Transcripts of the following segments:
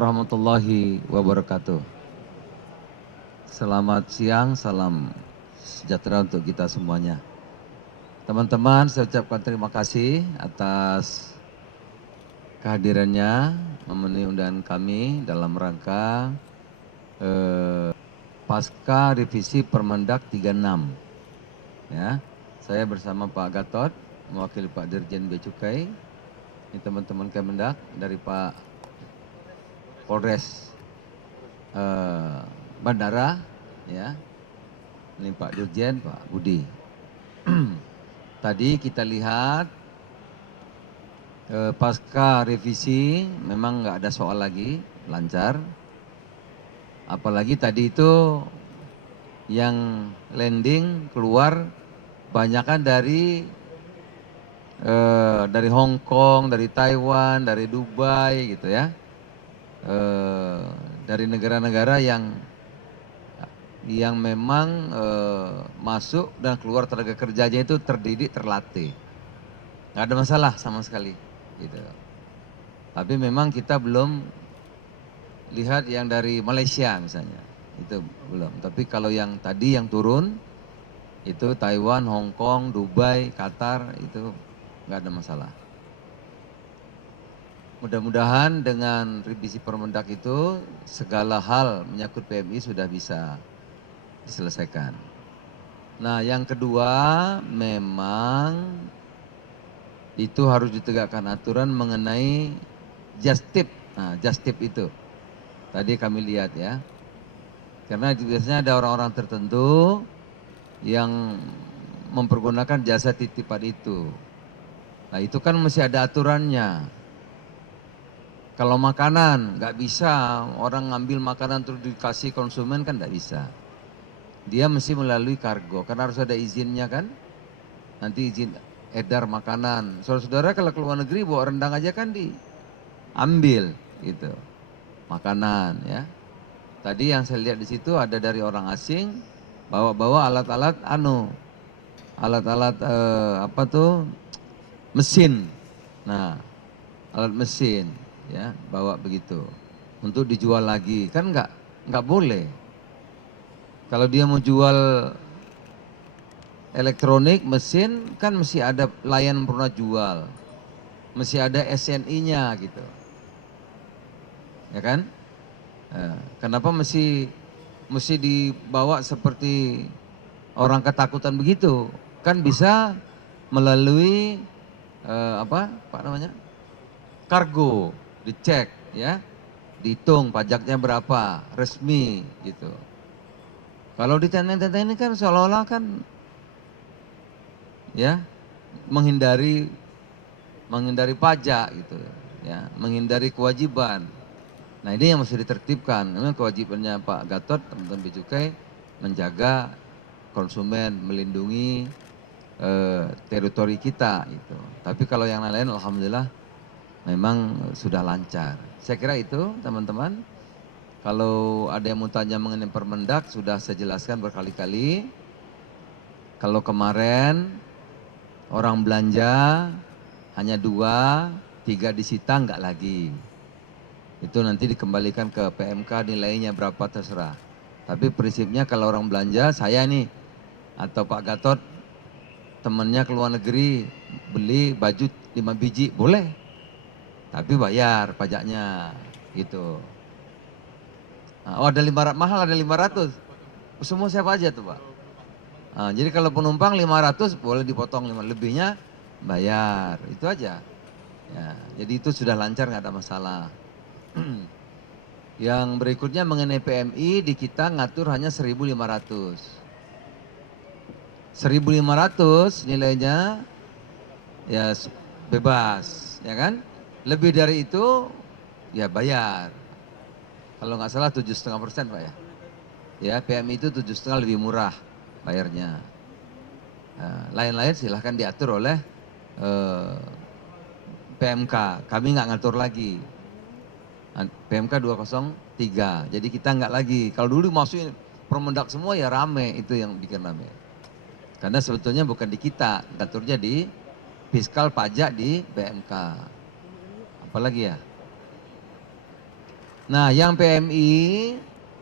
warahmatullahi wabarakatuh. Selamat siang, salam sejahtera untuk kita semuanya. Teman-teman, saya ucapkan terima kasih atas kehadirannya memenuhi undangan kami dalam rangka pasca revisi Permendak 36. Ya, saya bersama Pak Gatot, mewakili Pak Dirjen Bea Cukai, ini teman-teman Kemendak dari Pak Polres Bandara, ya, ini Pak Dirjen, Pak Budi. Tadi kita lihat pasca revisi memang nggak ada soal lagi, lancar. Apalagi tadi itu yang landing keluar banyakan dari Hong Kong, dari Taiwan, dari Dubai gitu ya. Dari negara-negara yang memang masuk dan keluar tenaga kerjanya itu terdidik, terlatih. Nggak ada masalah sama sekali gitu. Tapi memang kita belum lihat yang dari Malaysia misalnya, itu belum. Tapi kalau yang tadi yang turun itu Taiwan, Hong Kong, Dubai, Qatar, itu nggak ada masalah. Mudah-mudahan dengan revisi Permendak itu segala hal menyangkut PMI sudah bisa diselesaikan. Nah, yang kedua memang itu harus ditegakkan aturan mengenai just tip. Nah, just tip itu tadi kami lihat ya. Karena biasanya ada orang-orang tertentu yang mempergunakan jasa titipan itu. Nah, itu kan mesti ada aturannya. Kalau makanan nggak bisa, orang ngambil makanan terus dikasih konsumen kan nggak bisa. Dia mesti melalui kargo, karena harus ada izinnya kan. Nanti izin edar makanan. Saudara-saudara kalau ke luar negeri bawa rendang aja kan diambil gitu. Makanan ya. Tadi yang saya lihat di situ ada dari orang asing bawa-bawa alat-alat alat-alat apa tuh mesin. Nah, alat mesin ya, bawa begitu untuk dijual lagi kan nggak boleh. Kalau dia mau jual elektronik mesin kan mesti ada layanan pernah jual, mesti ada SNI-nya gitu, ya kan? Kenapa mesti dibawa seperti orang ketakutan begitu? Kan bisa melalui apa Pak namanya? Kargo, dicek ya, dihitung pajaknya berapa, resmi gitu. Kalau di tenda-tenda ini kan seolah-olah kan ya menghindari pajak gitu ya, menghindari kewajiban. Nah, ini yang mesti ditertibkan. Memang kewajibannya Pak Gatot, teman-teman Bea Cukai, menjaga konsumen, melindungi teritori kita gitu. Tapi kalau yang lain-lain alhamdulillah memang sudah lancar. Saya kira itu teman-teman. Kalau ada yang mau tanya mengenai Permendak sudah saya jelaskan berkali-kali. Kalau kemarin orang belanja hanya 2, 3 disita enggak lagi. Itu nanti dikembalikan ke PMK, nilainya berapa terserah. Tapi prinsipnya kalau orang belanja, saya nih atau Pak Gatot temennya ke luar negeri beli baju 5 biji boleh, tapi bayar pajaknya gitu. Oh, ada 500, mahal ada 500. Semua siapa aja tuh Pak? Jadi kalau penumpang 500 boleh dipotong 5, lebihnya bayar, itu aja. Ya, jadi itu sudah lancar, nggak ada masalah. Yang berikutnya mengenai PMI di kita ngatur hanya 1.500. 1.500 nilainya ya bebas, ya kan? Lebih dari itu ya bayar. Kalau nggak salah 7,5% Pak ya. Ya PMI itu 7,5 lebih murah bayarnya. Lain-lain silahkan diatur oleh PMK. Kami nggak ngatur lagi. PMK 203. Jadi kita nggak lagi. Kalau dulu masukin Permendak semua ya rame, itu yang bikin rame. Karena sebetulnya bukan di kita, ngaturnya di fiskal pajak di PMK. Apalagi ya? Nah, yang PMI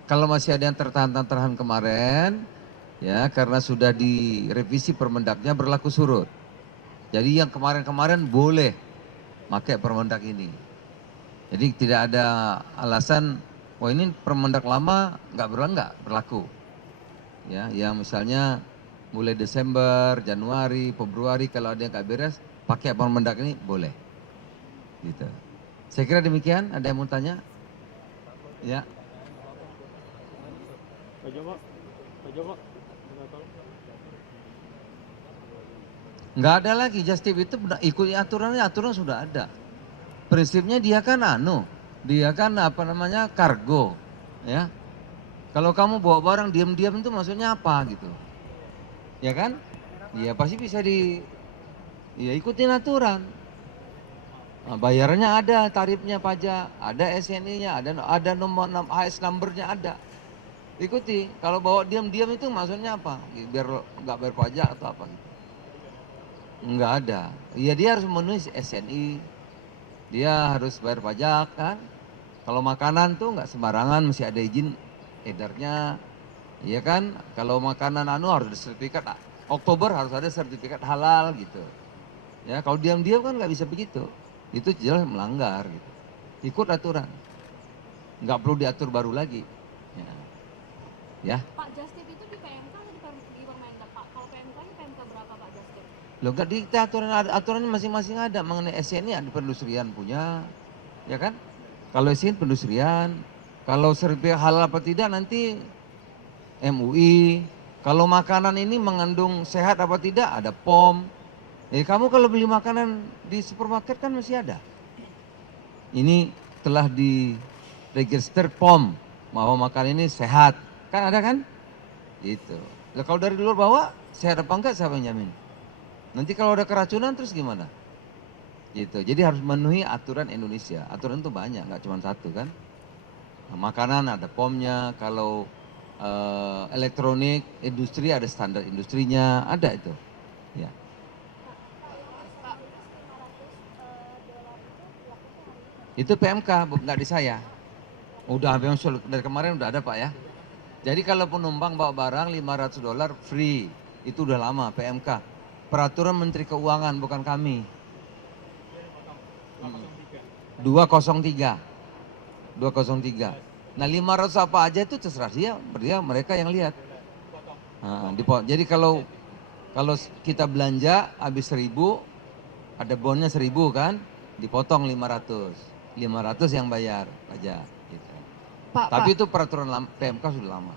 kalau masih ada yang tertahan kemarin, ya karena sudah direvisi Permendaknya berlaku surut. Jadi yang kemarin-kemarin boleh pakai Permendak ini. Jadi tidak ada alasan, wah ini Permendak lama nggak berlaku. Ya, yang misalnya mulai Desember, Januari, Februari kalau ada yang nggak beres, pakai Permendak ini boleh. Gitu. Saya kira demikian. Ada yang mau tanya? Ya. Pak Joko, Pak Joko. Nggak ada lagi, just tip itu ikuti aturannya, aturan sudah ada. Prinsipnya dia kan dia kan apa namanya kargo, ya. Kalau kamu bawa barang diam-diam itu maksudnya apa gitu, ya kan? Ya pasti bisa ya ikutin aturan. Nah, bayarannya ada, tarifnya pajak, ada SNI-nya, ada nomor HS number-nya ada. Ikuti. Kalau bawa diam-diam itu maksudnya apa? Biar nggak bayar pajak atau apa? Nggak ada. Ya dia harus memenuhi SNI, dia harus bayar pajak kan. Kalau makanan tuh nggak sembarangan, mesti ada izin edarnya, iya kan. Kalau makanan harus ada sertifikat. Oktober harus ada sertifikat halal gitu. Ya kalau diam-diam kan nggak bisa begitu. Itu jelas melanggar gitu. Ikut aturan, nggak perlu diatur baru lagi. Ya. Pak, Justip itu di PMK atau di Permendak, Pak? Kalau PMK ini PMK berapa, Pak Justip? Loh nggak di aturannya masing-masing ada mengenai SNI, ada perindustrian punya, ya kan? Kalau SNI perindustrian, kalau sertifikat halal apa tidak nanti MUI. Kalau makanan ini mengandung sehat apa tidak ada POM. Kamu kalau beli makanan di supermarket kan masih ada. Ini telah diregister POM bahwa makanan ini sehat, kan ada kan? Gitu. Nah, kalau dari luar bawa sehat apa enggak siapa yang jamin? Nanti kalau ada keracunan terus gimana? Gitu. Jadi harus memenuhi aturan Indonesia. Aturan itu banyak, nggak cuma satu kan? Nah, makanan ada POM-nya, kalau elektronik, industri ada standar industrinya, ada itu. Ya. Itu PMK, nggak di saya. Udah dari kemarin udah ada Pak ya. Jadi kalau penumpang bawa barang $500 free, itu udah lama PMK. Peraturan Menteri Keuangan bukan kami. 203. 203. Nah 500 apa aja itu terserah mereka yang lihat. Nah, jadi kalau kita belanja habis 1.000, ada bonnya 1.000 kan, dipotong 500. 500 yang bayar aja. Gitu. Tapi itu peraturan PMK sudah lama.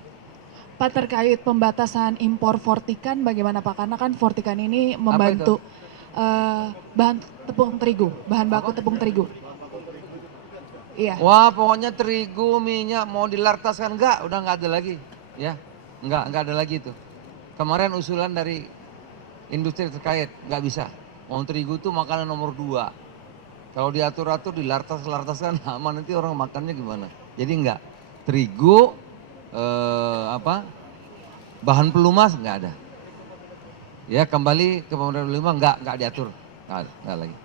Pak, terkait pembatasan impor Fortikan bagaimana Pak? Karena kan Fortikan ini membantu bahan tepung terigu, bahan baku tepung terigu. Iya. Wah pokoknya terigu, minyak mau dilartaskan enggak, udah nggak ada lagi. Ya, nggak ada lagi itu. Kemarin usulan dari industri terkait, nggak bisa. Mau terigu itu makanan nomor 2. Kalau diatur-atur, dilartaskan aman, nanti orang makannya gimana? Jadi enggak. Terigu, bahan pelumas nggak ada. Ya kembali ke pemerintah 5 nggak diatur, nggak lagi.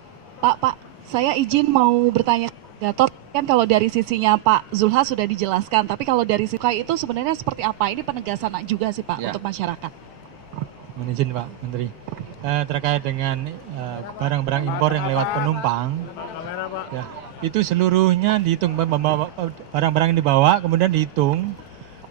Pak, saya izin mau bertanya, Gatot, kan kalau dari sisinya Pak Zulhas sudah dijelaskan, tapi kalau dari sisi itu sebenarnya seperti apa? Ini penegasan juga sih Pak untuk masyarakat. Mohon izin Pak Menteri, terkait dengan barang-barang impor yang lewat penumpang, ya, itu seluruhnya dihitung, barang-barang yang dibawa kemudian dihitung.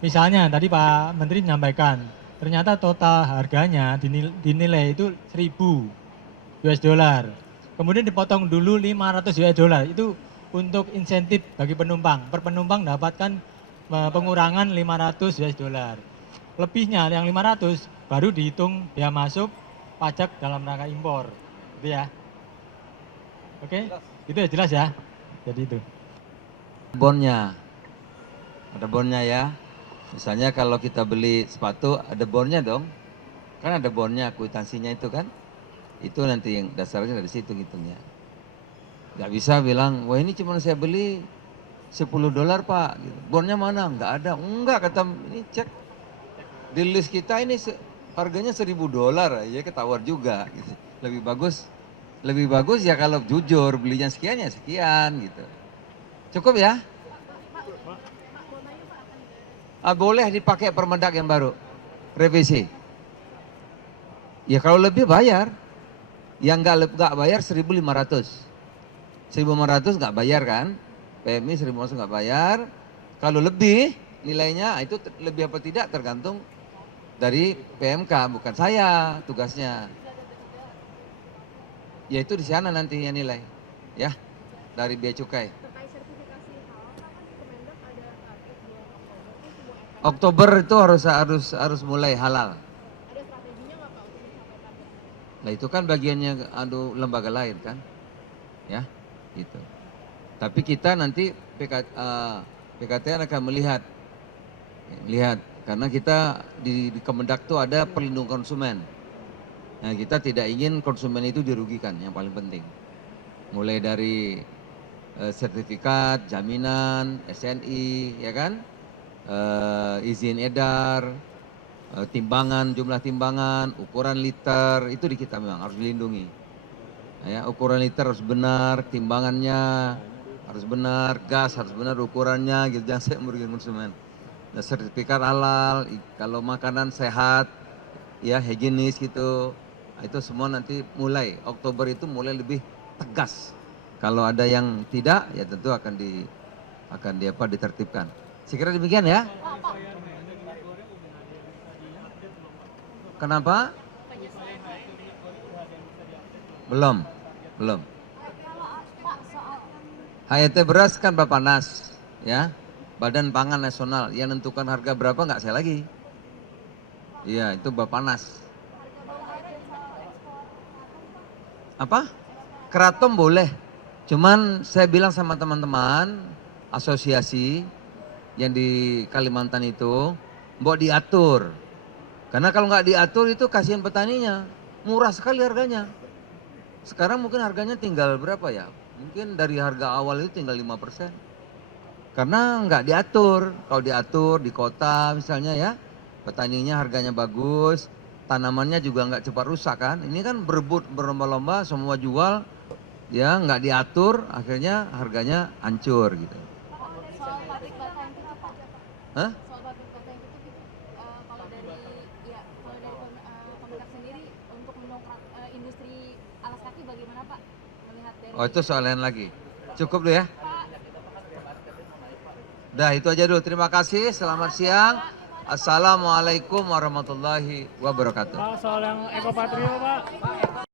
Misalnya tadi Pak Menteri menyampaikan, ternyata total harganya dinilai itu 1.000 US dollar. Kemudian dipotong dulu 500 US dollar. Itu untuk insentif bagi penumpang. Per penumpang dapatkan pengurangan 500 US dollar. Lebihnya yang 500 baru dihitung biaya masuk pajak dalam rangka impor. Gitu ya. Oke? Itu ya jelas ya. Jadi itu. Ada bonnya ya. Misalnya kalau kita beli sepatu ada bonnya dong. Kan ada bonnya, kwitansinya itu kan. Itu nanti yang dasarnya dari situ ngitungnya. Nggak bisa bilang, wah ini cuma saya beli $10 Pak. Gitu. Bonnya mana? Nggak ada. Enggak, kata ini cek. Di list kita ini harganya $1.000 ya ketawar juga. Gitu. Lebih bagus ya kalau jujur belinya sekian ya sekian gitu. Cukup ya? boleh dipakai Permendak yang baru, revisi. Ya kalau lebih bayar, yang nggak bayar 1.500. 1.500 nggak bayar kan, PMI 1.500 nggak bayar. Kalau lebih nilainya itu lebih apa tidak tergantung dari PMK, bukan saya tugasnya. Ya itu di sana nanti yang nilai, ya dari bea cukai. Terkait sertifikasi halal kan Kemendak ada target bulan Oktober itu semua Oktober itu harus mulai halal. ada strateginya nggak Pak untuk mencapai target? Nah itu kan bagiannya lembaga lain kan, ya gitu. Tapi kita nanti PKTN akan melihat karena kita di Kemendak itu ada perlindungan konsumen. Nah kita tidak ingin konsumen itu dirugikan, yang paling penting. Mulai dari sertifikat, jaminan, SNI, ya kan, izin edar, timbangan, jumlah timbangan, ukuran liter, itu di kita memang harus dilindungi. Nah, ya, ukuran liter harus benar, timbangannya harus benar, gas harus benar ukurannya, gitu, jangan saya merugikan konsumen. Nah, sertifikat halal, kalau makanan sehat, ya higienis gitu, nah, itu semua nanti mulai Oktober itu mulai lebih tegas. Kalau ada yang tidak, ya tentu akan ditertibkan. Sekira demikian ya. Kenapa? Belum. HET beras kan Bappenas, ya, Badan Pangan Nasional. Yang nentukan harga berapa nggak saya lagi. Iya, itu Bappenas. Apa? Keraton boleh. Cuman saya bilang sama teman-teman asosiasi yang di Kalimantan itu, mbok diatur. Karena kalau nggak diatur itu kasihan petaninya, murah sekali harganya. Sekarang mungkin harganya tinggal berapa ya? Mungkin dari harga awal itu tinggal 5%. Karena nggak diatur. Kalau diatur di kota misalnya ya, petaninya harganya bagus, tanamannya juga nggak cepat rusak kan. Ini kan berebut berlomba-lomba, semua jual, ya nggak diatur, akhirnya harganya hancur gitu. Soal pabrik bata yang itu Pak. Hah? Soal pabrik bata yang itu kalau dari Kemendak sendiri untuk mendongkrak industri alas kaki bagaimana Pak? Melihat dari Oh itu soal lain lagi. Cukup dulu ya. Dah itu aja dulu. Terima kasih. Selamat siang. Assalamualaikum warahmatullahi wabarakatuh. Pak, soal yang Eko Patrio Pak.